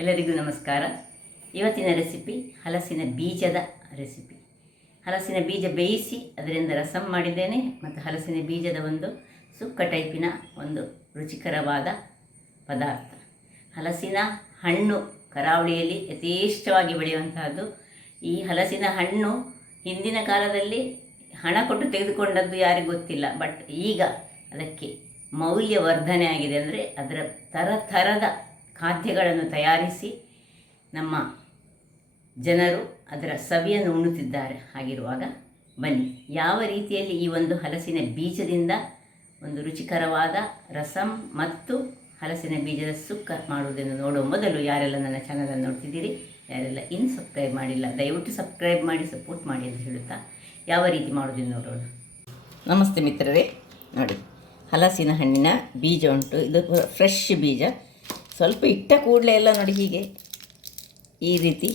ಎಲ್ಲರಿಗೂ ನಮಸ್ಕಾರ. ಇವತ್ತಿನ ರೆಸಿಪಿ ಹಲಸಿನ ಬೀಜದ ರೆಸಿಪಿ. ಹಲಸಿನ ಬೀಜ ಬೇಯಿಸಿ ಅದರಿಂದ ರಸಂ ಮಾಡಿದ್ದೇನೆ ಮತ್ತು ಹಲಸಿನ ಬೀಜದ ಒಂದು ಸುಕ್ಕ ಟೈಪಿನ ಒಂದು ರುಚಿಕರವಾದ ಪದಾರ್ಥ. ಹಲಸಿನ ಹಣ್ಣು ಕರಾವಳಿಯಲ್ಲಿ ಯಥೇಷ್ಟವಾಗಿ ಬೆಳೆಯುವಂತಹದ್ದು. ಈ ಹಲಸಿನ ಹಣ್ಣು ಹಿಂದಿನ ಕಾಲದಲ್ಲಿ ಹಣ ಕೊಟ್ಟು ತೆಗೆದುಕೊಂಡದ್ದು ಯಾರಿಗೂ ಗೊತ್ತಿಲ್ಲ, ಬಟ್ ಈಗ ಅದಕ್ಕೆ ಮೌಲ್ಯವರ್ಧನೆ ಆಗಿದೆ. ಅಂದರೆ ಅದರ ಥರದ ಖಾದ್ಯಗಳನ್ನು ತಯಾರಿಸಿ ನಮ್ಮ ಜನರು ಅದರ ಸವಿಯನ್ನು ಉಣ್ಣುತ್ತಿದ್ದಾರೆ. ಹಾಗಿರುವಾಗ ಬನ್ನಿ, ಯಾವ ರೀತಿಯಲ್ಲಿ ಈ ಒಂದು ಹಲಸಿನ ಬೀಜದಿಂದ ಒಂದು ರುಚಿಕರವಾದ ರಸಂ ಮತ್ತು ಹಲಸಿನ ಬೀಜದ ಸುಕ್ಕ ಮಾಡುವುದನ್ನು ನೋಡುವ ಮೊದಲು ಯಾರೆಲ್ಲ ನನ್ನ ಚಾನಲನ್ನು ನೋಡ್ತಿದ್ದೀರಿ, ಯಾರೆಲ್ಲ ಇನ್ನು ಸಬ್ಸ್ಕ್ರೈಬ್ ಮಾಡಿಲ್ಲ, ದಯವಿಟ್ಟು ಸಬ್ಸ್ಕ್ರೈಬ್ ಮಾಡಿ ಸಪೋರ್ಟ್ ಮಾಡಿ ಅಂತ ಹೇಳುತ್ತಾ ಯಾವ ರೀತಿ ಮಾಡೋದನ್ನು ನೋಡೋಣ. ನಮಸ್ತೆ ಮಿತ್ರರೇ, ನೋಡಿ ಹಲಸಿನ ಹಣ್ಣಿನ ಬೀಜ ಉಂಟು. ಇದು ಫ್ರೆಶ್ ಬೀಜ. ಸ್ವಲ್ಪ ಇಟ್ಟ ಕೂಡಲೇ ಎಲ್ಲ ನೋಡಿ ಹೀಗೆ ಈ ರೀತಿ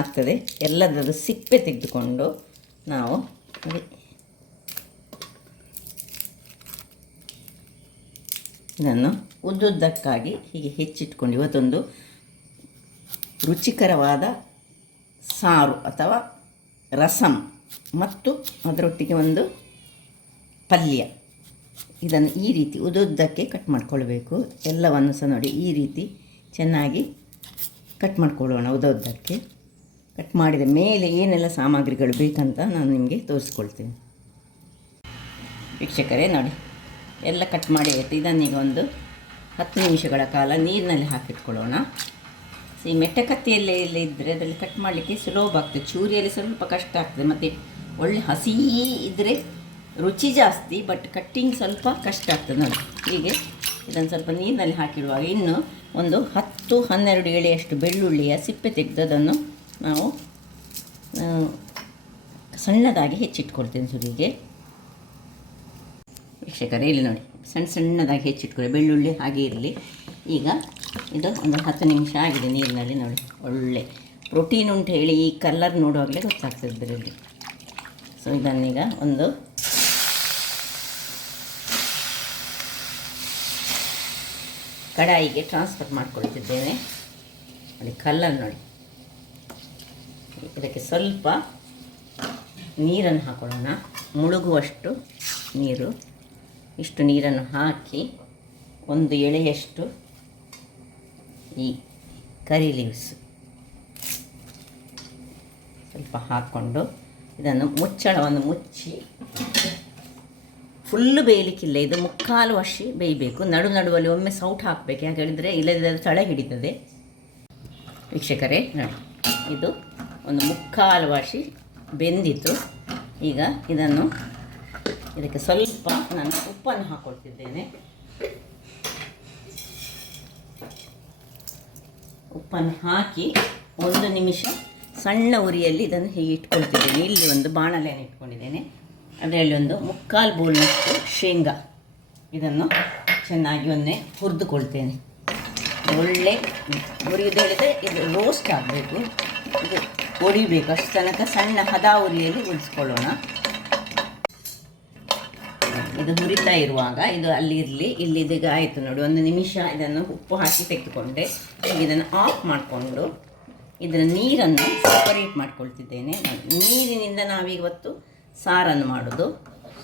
ಆಗ್ತದೆ. ಎಲ್ಲದರದ್ದು ಸಿಪ್ಪೆ ತೆಗೆದುಕೊಂಡು ನಾವು ಇದನ್ನು ಉದ್ದುದ್ದಕ್ಕಾಗಿ ಹೀಗೆ ಹೆಚ್ಚಿಟ್ಕೊಂಡು ಇವತ್ತೊಂದು ರುಚಿಕರವಾದ ಸಾರು ಅಥವಾ ರಸಂ ಮತ್ತು ಅದರೊಟ್ಟಿಗೆ ಒಂದು ಪಲ್ಯ, ಇದನ್ನು ಈ ರೀತಿ ಉದ್ದುದ್ದಕ್ಕೆ ಕಟ್ ಮಾಡಿಕೊಳ್ಬೇಕು. ಎಲ್ಲವನ್ನು ಸಹ ನೋಡಿ ಈ ರೀತಿ ಚೆನ್ನಾಗಿ ಕಟ್ ಮಾಡಿಕೊಳ್ಳೋಣ. ಉದ್ದುದ್ದಕ್ಕೆ ಕಟ್ ಮಾಡಿದ ಮೇಲೆ ಏನೆಲ್ಲ ಸಾಮಗ್ರಿಗಳು ಬೇಕಂತ ನಾನು ನಿಮಗೆ ತೋರಿಸ್ಕೊಳ್ತೀನಿ. ವೀಕ್ಷಕರೇ ನೋಡಿ, ಎಲ್ಲ ಕಟ್ ಮಾಡಿ ಆಯಿತು. ಇದನ್ನೀಗ ಒಂದು 10 ನಿಮಿಷಗಳ ಕಾಲ ನೀರಿನಲ್ಲಿ ಹಾಕಿಟ್ಕೊಳ್ಳೋಣ. ಈ ಮೆಟ್ಟಕತ್ತಿಯಲ್ಲೇ ಇದ್ದರೆ ಅದರಲ್ಲಿ ಕಟ್ ಮಾಡಲಿಕ್ಕೆ ಸುಲಭ ಆಗ್ತದೆ. ಚೂರಿಯಲ್ಲಿ ಸ್ವಲ್ಪ ಕಷ್ಟ ಆಗ್ತದೆ, ಮತ್ತು ಒಳ್ಳೆ ಹಸಿ ಇದ್ದರೆ ರುಚಿ ಜಾಸ್ತಿ, ಬಟ್ ಕಟ್ಟಿಂಗ್ ಸ್ವಲ್ಪ ಕಷ್ಟ ಆಗ್ತದೆ. ನೋಡಿ ಹೀಗೆ ಇದನ್ನು ಸ್ವಲ್ಪ ನೀರಿನಲ್ಲಿ ಹಾಕಿಡುವಾಗ ಇನ್ನು ಒಂದು 10-12 ಎಳೆಯಷ್ಟು ಬೆಳ್ಳುಳ್ಳಿಯ ಸಿಪ್ಪೆ ತೆಗೆದದನ್ನು ನಾವು ಸಣ್ಣದಾಗಿ ಹೆಚ್ಚಿಟ್ಕೊಳ್ತೇನೆ. ಸುರಿಗೆ ವೀಕ್ಷಕರೇ ಇಲ್ಲಿ ನೋಡಿ, ಸಣ್ಣದಾಗಿ ಹೆಚ್ಚಿಟ್ಕೊಳ್ಳಿ. ಬೆಳ್ಳುಳ್ಳಿ ಹಾಗೆ ಇರಲಿ. ಈಗ ಇದು ಒಂದು 10 ನಿಮಿಷ ಆಗಿದೆ ನೀರಿನಲ್ಲಿ. ನೋಡಿ ಒಳ್ಳೆ ಪ್ರೋಟೀನ್ ಉಂಟು ಹೇಳಿ ಈ ಕಲರ್ ನೋಡುವಾಗಲೇ ಗೊತ್ತಾಗ್ತದೆ ಇದರಲ್ಲಿ. ಸೊ ಇದನ್ನೀಗ ಒಂದು ಕಡಾಯಿಗೆ ಟ್ರಾನ್ಸ್ಫರ್ ಮಾಡಿಕೊಳ್ತಿದ್ದೇನೆ. ನೋಡಿ ಕಲ್ಲನ್ನು ನೋಡಿ, ಇದಕ್ಕೆ ಸ್ವಲ್ಪ ನೀರನ್ನು ಹಾಕೊಳ್ಳೋಣ, ಮುಳುಗುವಷ್ಟು ನೀರು. ಇಷ್ಟು ನೀರನ್ನು ಹಾಕಿ 1 ಎಳೆಯಷ್ಟು ಈ ಕರಿ ಲೀವ್ಸ್ ಸ್ವಲ್ಪ ಹಾಕ್ಕೊಂಡು ಇದನ್ನು ಮುಚ್ಚಳವನ್ನು ಮುಚ್ಚಿ, ಫುಲ್ಲು ಬೇಯಲಿಕ್ಕಿಲ್ಲ, ಇದು 3/4 ವರ್ಷ ಬೇಯಬೇಕು. ನಡುವಲ್ಲಿ ಒಮ್ಮೆ ಸೌಟ್ ಹಾಕಬೇಕು, ಯಾಕೆ ಹೇಳಿದರೆ ಇಲ್ಲದ ತಳ ಹಿಡಿತದೆ. ವೀಕ್ಷಕರೇ ನೋಡಿ, ಇದು ಒಂದು 3/4 ವರ್ಷ ಬೆಂದಿತ್ತು. ಈಗ ಇದಕ್ಕೆ ಸ್ವಲ್ಪ ನಾನು ಉಪ್ಪನ್ನು ಹಾಕ್ಕೊಳ್ತಿದ್ದೇನೆ. ಉಪ್ಪನ್ನು ಹಾಕಿ 1 ನಿಮಿಷ ಸಣ್ಣ ಉರಿಯಲ್ಲಿ ಇದನ್ನು ಹೀಗೆ ಇಟ್ಕೊಳ್ತಿದ್ದೇನೆ. ಇಲ್ಲಿ ಒಂದು ಬಾಣಲೆಯನ್ನು ಇಟ್ಕೊಂಡಿದ್ದೇನೆ, ಅದರಲ್ಲಿ ಒಂದು 3/4 ಬೌಲ್ನಷ್ಟು ಶೇಂಗಾ, ಇದನ್ನು ಚೆನ್ನಾಗಿ ಒಮ್ಮೆ ಹುರಿದುಕೊಳ್ತೇನೆ. ಒಳ್ಳೆ ಹುರಿದು ಹೇಳಿದರೆ ಇದು ರೋಸ್ಟ್ ಆಗಬೇಕು, ಇದು ಹೊಡಿಬೇಕು. ಅಷ್ಟು ತನಕ ಸಣ್ಣ ಹದ ಉರಿಯಲ್ಲಿ ಉರಿಸ್ಕೊಳ್ಳೋಣ. ಇದು ಹುರಿತಾ ಇರುವಾಗ ಇದು ಅಲ್ಲಿ ಇರಲಿ. ಇಲ್ಲಿ ಇದೀಗ ಆಯಿತು ನೋಡಿ, 1 ನಿಮಿಷ ಇದನ್ನು ಉಪ್ಪು ಹಾಕಿ ತೆಗೆದುಕೊಂಡೆ. ಈಗ ಇದನ್ನು ಆಫ್ ಮಾಡಿಕೊಂಡು ಇದರ ನೀರನ್ನು ಸಪರೇಟ್ ಮಾಡ್ಕೊಳ್ತಿದ್ದೇನೆ. ನೀರಿನಿಂದ ನಾವೀವತ್ತು ಸಾರನ್ನು ಮಾಡೋದು.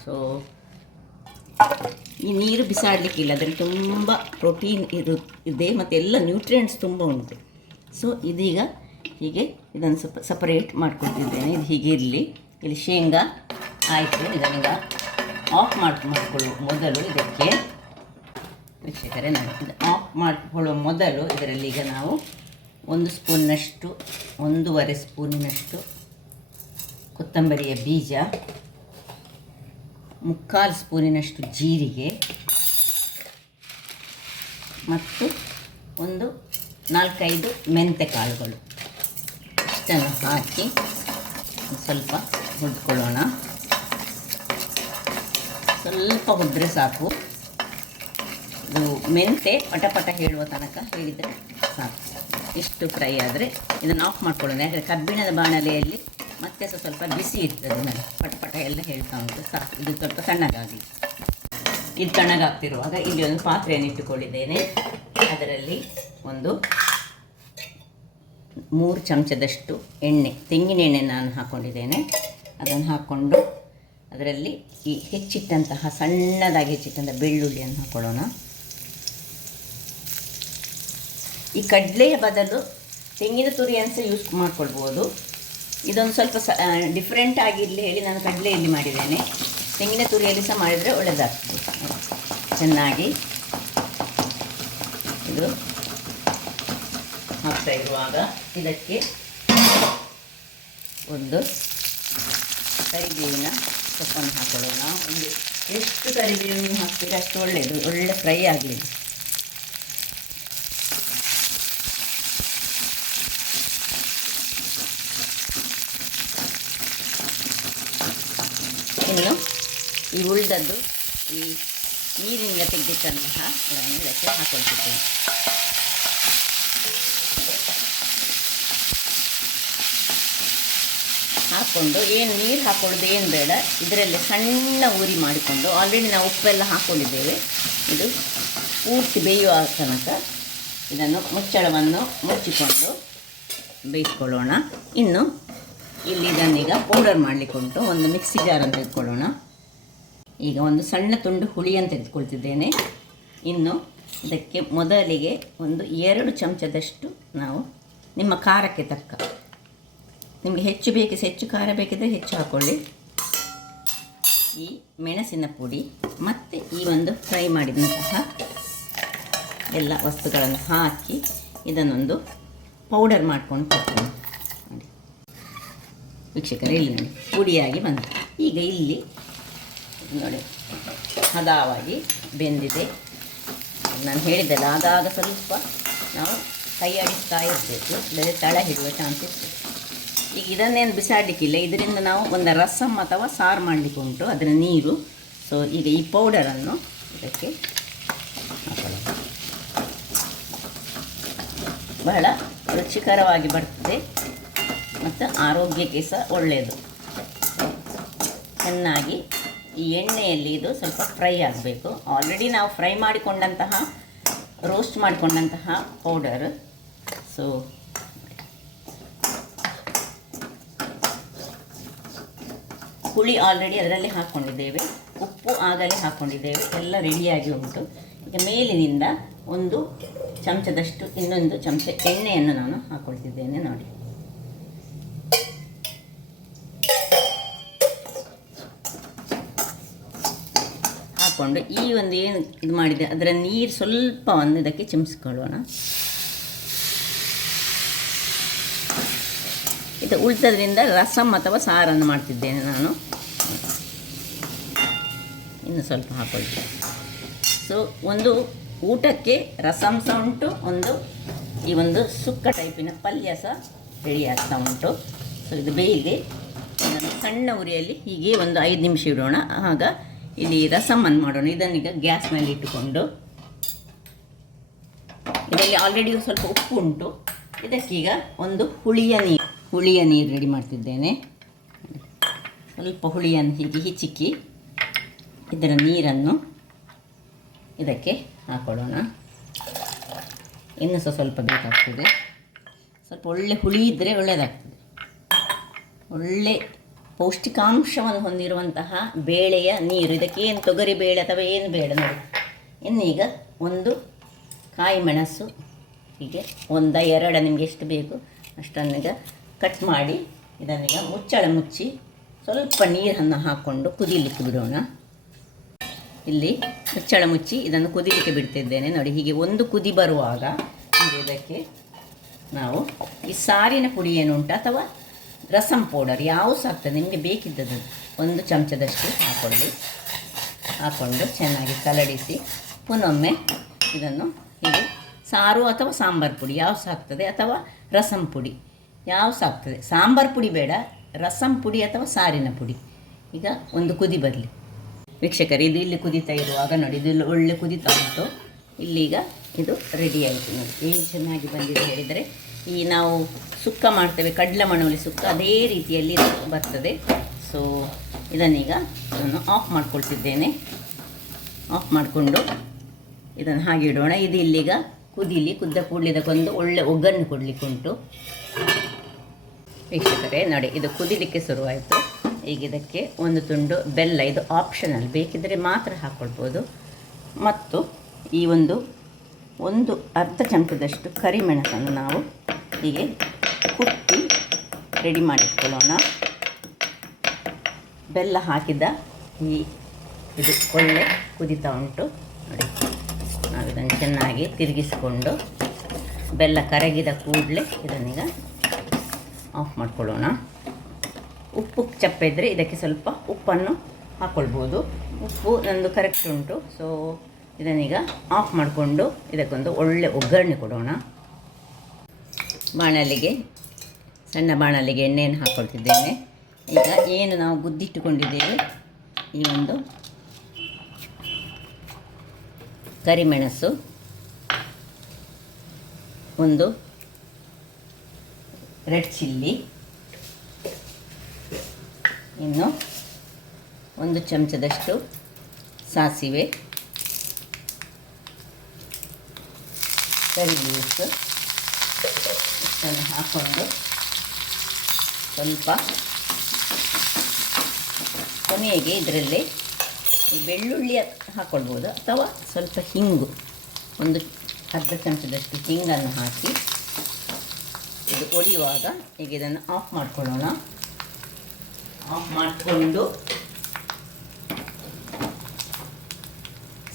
ಸೊ ಈ ನೀರು ಬಿಸಾಡಲಿಕ್ಕಿಲ್ಲ, ಅದರಲ್ಲಿ ತುಂಬ ಪ್ರೋಟೀನ್ ಇದೆ ಮತ್ತು ಎಲ್ಲ ನ್ಯೂಟ್ರಿಯೆಂಟ್ಸ್ ತುಂಬ ಉಂಟು. ಸೊ ಇದೀಗ ಹೀಗೆ ಇದನ್ನು ಸ್ವಲ್ಪ ಸಪರೇಟ್ ಮಾಡ್ಕೊಳ್ತಿದ್ದೇನೆ. ಇದು ಹೀಗೆ ಇರಲಿ. ಇಲ್ಲಿ ಶೇಂಗಾ ಆಯಿತು. ಇದನ್ನೀಗ ಆಫ್ ಮಾಡಿಕೊಳ್ಳುವ ಮೊದಲು ಇದಕ್ಕೆ ವೀಕ್ಷಕರೇ ನಾನು ಇದು ಆಫ್ ಮಾಡಿಕೊಳ್ಳುವ ಮೊದಲು ಇದರಲ್ಲಿ ಈಗ ನಾವು 1 ಸ್ಪೂನ್ನಷ್ಟು 1.5 ಸ್ಪೂನಿನಷ್ಟು ಕೊತ್ತಂಬರಿಯ ಬೀಜ, 3/4 ಸ್ಪೂನಿನಷ್ಟು ಜೀರಿಗೆ ಮತ್ತು ಒಂದು 4-5 ಮೆಂತೆ ಕಾಳುಗಳು ಇಷ್ಟನ್ನು ಹಾಕಿ ಸ್ವಲ್ಪ ಹುರಿದುಕೊಳ್ಳೋಣ. ಸ್ವಲ್ಪ ಹುರಿದ್ರೆ ಸಾಕು. ಇದು ಮೆಂತೆ ಪಟ ಹೇಳುವ ತನಕ ಹೇಳಿದರೆ ಸಾಕು. ಇಷ್ಟು ಫ್ರೈ ಆದರೆ ಇದನ್ನು ಆಫ್ ಮಾಡ್ಕೊಳ್ಳೋಣ. ಯಾಕಂದರೆ ಕಬ್ಬಿಣದ ಬಾಣಲೆಯಲ್ಲಿ ಮತ್ತೆ ಸ್ವಲ್ಪ ಬಿಸಿ ಇರ್ತದೆ. ನನಗೆ ಪಟ ಎಲ್ಲ ಹೇಳ್ತಾ ಉಂಟು, ಸಾಕು. ಇದು ಸ್ವಲ್ಪ ತಣ್ಣಗಾಗಲಿ. ಇದು ತಣ್ಣಗಾಗ್ತಿರುವಾಗ ಇಲ್ಲಿ ಒಂದು ಪಾತ್ರೆಯನ್ನು ಇಟ್ಟುಕೊಂಡಿದ್ದೇನೆ. ಅದರಲ್ಲಿ ಒಂದು 3 ಚಮಚದಷ್ಟು ಎಣ್ಣೆ, ತೆಂಗಿನ ಎಣ್ಣೆ ನಾನು ಹಾಕ್ಕೊಂಡಿದ್ದೇನೆ. ಅದನ್ನು ಹಾಕ್ಕೊಂಡು ಅದರಲ್ಲಿ ಈ ಹೆಚ್ಚಿಟ್ಟಂತಹ ಸಣ್ಣದಾಗಿ ಹೆಚ್ಚಿಟ್ಟಂಥ ಬೆಳ್ಳುಳ್ಳಿಯನ್ನು ಹಾಕ್ಕೊಳ್ಳೋಣ. ಈ ಕಡಲೆಯ ಬದಲು ತೆಂಗಿನ ತುರಿಯನ್ನು ಸಹ ಯೂಸ್ ಮಾಡ್ಕೊಳ್ಬೋದು. ಇದೊಂದು ಸ್ವಲ್ಪ ಡಿಫ್ರೆಂಟ್ ಆಗಿರಲಿ ಹೇಳಿ ನಾನು ಕಡಲೆಯಲ್ಲಿ ಮಾಡಿದ್ದೇನೆ. ತೆಂಗಿನ ತುರಿಯಲ್ಲಿ ಸಹ ಮಾಡಿದರೆ ಒಳ್ಳೆಯದಾಗ್ತದೆ. ಚೆನ್ನಾಗಿ ಇದು ಹಾಕ್ತಾ ಇರುವಾಗ ಇದಕ್ಕೆ ಒಂದು ಕರಿಬೇವಿನ ಸೊಪ್ಪನ್ನು ಹಾಕೊಳ್ಳೋಣ. ಒಂದು ಎಷ್ಟು ಕರಿಬೇವಿನ ಹಾಕ್ತೀರಿ ಅಷ್ಟು ಒಳ್ಳೆಯದು, ಒಳ್ಳೆ ಫ್ರೈ ಆಗಲಿ. ಇನ್ನು ಈ ಉಳಿದದ್ದು ಈ ನೀರಿನಿಂದ ತೆಗೆದಿಟ್ಟಂತಹ ಇದನ್ನು ಇದಕ್ಕೆ ಹಾಕೊಳ್ತಿದ್ದೇನೆ. ಹಾಕ್ಕೊಂಡು ಏನು ನೀರು ಹಾಕೊಳ್ಳೋದು ಏನು ಬೇಡ, ಇದರಲ್ಲಿ ಸಣ್ಣ ಉರಿ ಮಾಡಿಕೊಂಡು ಆಲ್ರೆಡಿ ನಾವು ಉಪ್ಪೆಲ್ಲ ಹಾಕ್ಕೊಂಡಿದ್ದೇವೆ. ಇದು ಪೂರ್ತಿ ಬೇಯುವ ತನಕ ಇದನ್ನು ಮುಚ್ಚಳವನ್ನು ಮುಚ್ಚಿಕೊಂಡು ಬೇಯಿಸ್ಕೊಳ್ಳೋಣ. ಇನ್ನು ಇಲ್ಲಿ ಇದನ್ನೀಗ ಪೌಡರ್ ಮಾಡಲಿಕ್ಕುಂಟು. ಒಂದು ಮಿಕ್ಸಿ ಜಾರನ್ನು ತೆಗೆದುಕೊಳ್ಳೋಣ. ಈಗ ಒಂದು ಸಣ್ಣ ತುಂಡು ಹುಳಿಯನ್ನು ತೆಗೆದುಕೊಳ್ತಿದ್ದೇನೆ. ಇನ್ನು ಇದಕ್ಕೆ ಮೊದಲಿಗೆ ಒಂದು 2 ಚಮಚದಷ್ಟು ನಾವು ನಿಮ್ಮ ಖಾರಕ್ಕೆ ತಕ್ಕ, ನಿಮಗೆ ಹೆಚ್ಚು ಬೇಕಿದ್ರೆ ಹೆಚ್ಚು ಖಾರ ಬೇಕಿದ್ದರೆ ಹೆಚ್ಚು ಹಾಕ್ಕೊಳ್ಳಿ. ಈ ಮೆಣಸಿನ ಪುಡಿ ಮತ್ತು ಈ ಒಂದು ಫ್ರೈ ಮಾಡಿದಂತಹ ಎಲ್ಲ ವಸ್ತುಗಳನ್ನು ಹಾಕಿ ಇದನ್ನೊಂದು ಪೌಡರ್ ಮಾಡ್ಕೊಂಡು ಕೊಡ್ತೀನಿ ನೋಡಿ ವೀಕ್ಷಕರೇ. ಇಲ್ಲಿ ನೋಡಿ ಪುಡಿಯಾಗಿ ಬಂತು. ಈಗ ಇಲ್ಲಿ ನೋಡಿ ಹದವಾಗಿ ಬೆಂದಿದೆ. ನಾನು ಹೇಳಿದ್ದೆಲ್ಲ ಆಗಾಗ ಸ್ವಲ್ಪ ನಾವು ಕೈ ಆಡಿಸ್ತಾ ಇರಬೇಕು, ಇಲ್ಲದೆ ತಳ ಹಿಡುವ ಚಾನ್ಸ್ ಇರ್ತದೆ. ಈಗ ಇದನ್ನೇನು ಬಿಸಾಡಲಿಕ್ಕಿಲ್ಲ, ಇದರಿಂದ ನಾವು ಒಂದು ರಸಮ್ ಅಥವಾ ಸಾರು ಮಾಡಲಿಕ್ಕೆ ಉಂಟು, ಅದರ ನೀರು. ಸೊ ಈಗ ಈ ಪೌಡರನ್ನು ಇದಕ್ಕೆ ಹಾಕೊಳ್ಳೋಣ. ಬಹಳ ರುಚಿಕರವಾಗಿ ಬರ್ತದೆ ಮತ್ತು ಆರೋಗ್ಯಕ್ಕೆ ಸಹ ಒಳ್ಳೆಯದು. ಚೆನ್ನಾಗಿ ಈ ಎಣ್ಣೆಯಲ್ಲಿ ಇದು ಸ್ವಲ್ಪ ಫ್ರೈ ಆಗಬೇಕು. ಆಲ್ರೆಡಿ ನಾವು ಫ್ರೈ ಮಾಡಿಕೊಂಡಂತಹ, ರೋಸ್ಟ್ ಮಾಡಿಕೊಂಡಂತಹ ಪೌಡರ್. ಸೊ ಹುಳಿ ಆಲ್ರೆಡಿ ಅದರಲ್ಲಿ ಹಾಕ್ಕೊಂಡಿದ್ದೇವೆ, ಉಪ್ಪು ಆಗಲೇ ಹಾಕ್ಕೊಂಡಿದ್ದೇವೆ, ಎಲ್ಲ ರೆಡಿಯಾಗಿ ಉಂಟು. ಈಗ ಮೇಲಿನಿಂದ 1 ಚಮಚದಷ್ಟು ಇನ್ನೊಂದು ಚಮಚ ಎಣ್ಣೆಯನ್ನು ನಾನು ಹಾಕ್ಕೊಳ್ತಿದ್ದೇನೆ ನೋಡಿ. ಹಾಕ್ಕೊಂಡು ಈ ಒಂದು ಏನು ಇದು ಮಾಡಿದೆ ಅದರ ನೀರು ಸ್ವಲ್ಪ ಒಂದು ಇದಕ್ಕೆ ಚಿಮ್ಸ್ಕೊಳ್ಳೋಣ. ಇದು ಉಳಿದದ್ರಿಂದ ರಸಮ್ ಅಥವಾ ಸಾರನ್ನು ಮಾಡ್ತಿದ್ದೇನೆ ನಾನು. ಇನ್ನು ಸ್ವಲ್ಪ ಹಾಕ್ಕೊಳ್ತೀನಿ. ಸೊ ಒಂದು ಊಟಕ್ಕೆ ರಸಮ್ ಸಹ ಉಂಟು, ಈ ಒಂದು ಸುಕ್ಕ ಟೈಪಿನ ಪಲ್ಯ ಸಹ ರೆಡಿ ಆಗ್ತಾ ಉಂಟು. ಸೊ ಇದು ಬೇಯಿಗೆ ಸಣ್ಣ ಉರಿಯಲ್ಲಿ ಹೀಗೆ ಒಂದು 5 ನಿಮಿಷ ಇಡೋಣ. ಆಗ ಇಲ್ಲಿ ರಸಮನ್ನು ಮಾಡೋಣ. ಇದನ್ನೀಗ ಗ್ಯಾಸ್ನಲ್ಲಿ ಇಟ್ಟುಕೊಂಡು, ಇದರಲ್ಲಿ ಆಲ್ರೆಡಿ ಸ್ವಲ್ಪ ಉಪ್ಪು ಉಂಟು. ಇದಕ್ಕೀಗ ಒಂದು ಹುಳಿಯ ನೀರು ರೆಡಿ ಮಾಡ್ತಿದ್ದೇನೆ. ಸ್ವಲ್ಪ ಹುಳಿಯನ್ನು ಹೀಗೆ ಹಿಚಿಕ್ಕಿ ಇದರ ನೀರನ್ನು ಇದಕ್ಕೆ ಹಾಕೊಳ್ಳೋಣ. ಇನ್ನು ಸಹ ಸ್ವಲ್ಪ ಬೇಕಾಗ್ತದೆ. ಸ್ವಲ್ಪ ಒಳ್ಳೆ ಹುಳಿ ಇದ್ದರೆ ಒಳ್ಳೆಯದಾಗ್ತದೆ. ಒಳ್ಳೆ ಪೌಷ್ಟಿಕಾಂಶವನ್ನು ಹೊಂದಿರುವಂತಹ ಬೇಳೆಯ ನೀರು. ಇದಕ್ಕೇನು ತೊಗರಿ ಬೇಳೆ ಅಥವಾ ಏನು ಬೇಡ ನೋಡಿ. ಇನ್ನೀಗ ಒಂದು ಕಾಯಿ ಮೆಣಸು ಹೀಗೆ 1-2 ನಿಮಗೆ ಎಷ್ಟು ಬೇಕು ಅಷ್ಟನ್ನೀಗ ಕಟ್ ಮಾಡಿ ಇದನ್ನೀಗ ಮುಚ್ಚಳ ಮುಚ್ಚಿ ಸ್ವಲ್ಪ ನೀರನ್ನು ಹಾಕ್ಕೊಂಡು ಕುದಿಲಿಕ್ಕೆ ಬಿಡೋಣ. ಇಲ್ಲಿ ಮುಚ್ಚಳ ಮುಚ್ಚಿ ಇದನ್ನು ಕುದಿಲಿಕ್ಕೆ ಬಿಡ್ತಿದ್ದೇನೆ ನೋಡಿ. ಹೀಗೆ ಒಂದು ಕುದಿ ಬರುವಾಗ ಇದಕ್ಕೆ ನಾವು ಈ ಸಾರಿನ ಪುಡಿ ಏನುಂಟು ಅಥವಾ ರಸಮ್ ಪೌಡರ್ ಯಾವ ಸಹ ಆಗ್ತದೆ ನಿಮಗೆ ಬೇಕಿದ್ದದ್ದು 1 ಚಮಚದಷ್ಟು ಹಾಕ್ಕೊಂಡು ಚೆನ್ನಾಗಿ ಕಲಡಿಸಿ ಪುನೊಮ್ಮೆ ಇದನ್ನು ಹೀಗೆ ಸಾರು ಅಥವಾ ಸಾಂಬಾರು ಪುಡಿ ಯಾವ ಸಹ ಆಗ್ತದೆ ಅಥವಾ ರಸಮ್ ಪುಡಿ ಯಾವ ಸಹ ಆಗ್ತದೆ. ಸಾಂಬಾರು ಪುಡಿ ಬೇಡ, ರಸಮ್ ಪುಡಿ ಅಥವಾ ಸಾರಿನ ಪುಡಿ. ಈಗ ಒಂದು ಕುದಿ ಬರಲಿ ವೀಕ್ಷಕರು. ಇದು ಇಲ್ಲಿ ಕುದೀತಾ ಇರುವಾಗ ನೋಡಿ, ಇದು ಒಳ್ಳೆ ಕುದೀತಾ ಉಂಟು. ಇಲ್ಲೀಗ ಇದು ರೆಡಿ ಆಯಿತು ನೋಡಿ. ಏನು ಚೆನ್ನಾಗಿ ಬಂದಿದೆ ಹೇಳಿದರೆ, ಈ ನಾವು ಸುಕ್ಕ ಮಾಡ್ತೇವೆ ಕಡಲೆ ಮಣವಲಿ ಸುಕ್ಕ, ಅದೇ ರೀತಿಯಲ್ಲಿ ಇದು ಬರ್ತದೆ. ಸೊ ಇದನ್ನೀಗ ನಾನು ಆಫ್ ಮಾಡ್ಕೊಳ್ತಿದ್ದೇನೆ. ಆಫ್ ಮಾಡಿಕೊಂಡು ಇದನ್ನು ಹಾಗೆ ಇಡೋಣ. ಇದು ಇಲ್ಲಿಗ ಕುದ್ದ ಕೂಡಲೇ ಇದಕ್ಕೊಂದು ಒಳ್ಳೆ ಒಗ್ಗರಣೆ ಕೊಡಲಿಕ್ಕೆ ಉಂಟು. ವೀಕ್ಷಕರೇ ನೋಡಿ, ಇದು ಕುದಿಲಿಕ್ಕೆ ಶುರುವಾಯಿತು. ಈಗ ಇದಕ್ಕೆ ಒಂದು ತುಂಡು ಬೆಲ್ಲ, ಇದು ಆಪ್ಷನಲ್, ಬೇಕಿದ್ದರೆ ಮಾತ್ರ ಹಾಕ್ಕೊಳ್ಬೋದು. ಮತ್ತು ಈ ಒಂದು ಅರ್ಧ ಚಮಚದಷ್ಟು ಕರಿಮೆಣಸನ್ನು ನಾವು ಹೀಗೆ ಕುಟ್ಟಿ ರೆಡಿ ಮಾಡಿಟ್ಕೊಳ್ಳೋಣ. ಬೆಲ್ಲ ಹಾಕಿದ ಇದು ಒಳ್ಳೆ ಕುದೀತಾ ಉಂಟು ನೋಡಿ. ನಾವು ಇದನ್ನು ಚೆನ್ನಾಗಿ ತಿರುಗಿಸಿಕೊಂಡು ಬೆಲ್ಲ ಕರಗಿದ ಕೂಡಲೇ ಇದನ್ನೀಗ ಆಫ್ ಮಾಡ್ಕೊಳ್ಳೋಣ. ಉಪ್ಪು ಚಪ್ಪೆ ಇದ್ದರೆ ಇದಕ್ಕೆ ಸ್ವಲ್ಪ ಉಪ್ಪನ್ನು ಹಾಕ್ಕೊಳ್ಬೋದು. ಉಪ್ಪು ನಂದು ಕರೆಕ್ಟ್ ಉಂಟು. ಸೊ ಇದನ್ನೀಗ ಆಫ್ ಮಾಡಿಕೊಂಡು ಇದಕ್ಕೊಂದು ಒಳ್ಳೆ ಒಗ್ಗರಣೆ ಕೊಡೋಣ. ಸಣ್ಣ ಬಾಣಲಿಗೆ ಎಣ್ಣೆಯನ್ನು ಹಾಕ್ಕೊಳ್ತಿದ್ದೇನೆ. ಈಗ ಏನು ನಾವು ಗುದ್ದಿಟ್ಟುಕೊಂಡಿದ್ದೇವೆ, ಈ ಒಂದು ಕರಿಮೆಣಸು, ಒಂದು ರೆಡ್ ಚಿಲ್ಲಿ, ಇನ್ನು ಒಂದು ಚಮಚದಷ್ಟು ಸಾಸಿವೆ, ಕರಿ ಲೀವ್ಸ್ ಇಷ್ಟನ್ನು ಹಾಕ್ಕೊಂಡು ಸ್ವಲ್ಪ ಕೊನೆಗೆ ಇದರಲ್ಲಿ ಈ ಬೆಳ್ಳುಳ್ಳಿ ಹಾಕ್ಕೊಳ್ಬೋದು, ಅಥವಾ ಸ್ವಲ್ಪ ಹಿಂಗು, ಒಂದು ಅರ್ಧ ಚಮಚದಷ್ಟು ಹಿಂಗನ್ನು ಹಾಕಿ ಇದು ಒಡೆಯುವಾಗ ಈಗ ಇದನ್ನು ಆಫ್ ಮಾಡ್ಕೊಳ್ಳೋಣ. ಆಫ್ ಮಾಡಿಕೊಂಡು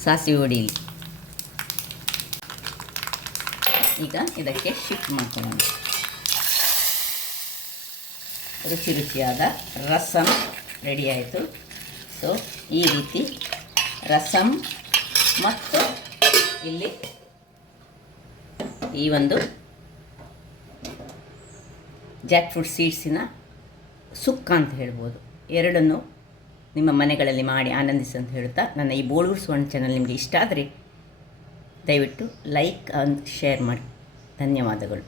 ಸಾಸಿವೆ ಒಡೀಲಿ. ಈಗ ಇದಕ್ಕೆ ಶಿಫ್ಟ್ ಮಾಡ್ಕೊಳ್ಳೋಣ. ರುಚಿಯಾದ ರಸಮ್ ರೆಡಿ ಆಯಿತು. ಸೊ ಈ ರೀತಿ ರಸಮ್ ಮತ್ತು ಇಲ್ಲಿ ಈ ಒಂದು ಜಾಕ್ ಫ್ರೂಟ್ ಸೀಡ್ಸಿನ ಸುಕ್ಕ ಅಂತ ಹೇಳ್ಬೋದು. ಎರಡನ್ನು ನಿಮ್ಮ ಮನೆಗಳಲ್ಲಿ ಮಾಡಿ ಆನಂದಿಸಿ ಅಂತ ಹೇಳುತ್ತಾ, ನನ್ನ ಈ ಬೋಳೂರು ಸುವರ್ಣ ಚಾನಲ್ ನಿಮಗೆ ಇಷ್ಟ ಆದರೆ ದಯವಿಟ್ಟು ಲೈಕ್ ಅಂಡ್ ಶೇರ್ ಮಾಡಿ. ಧನ್ಯವಾದಗಳು.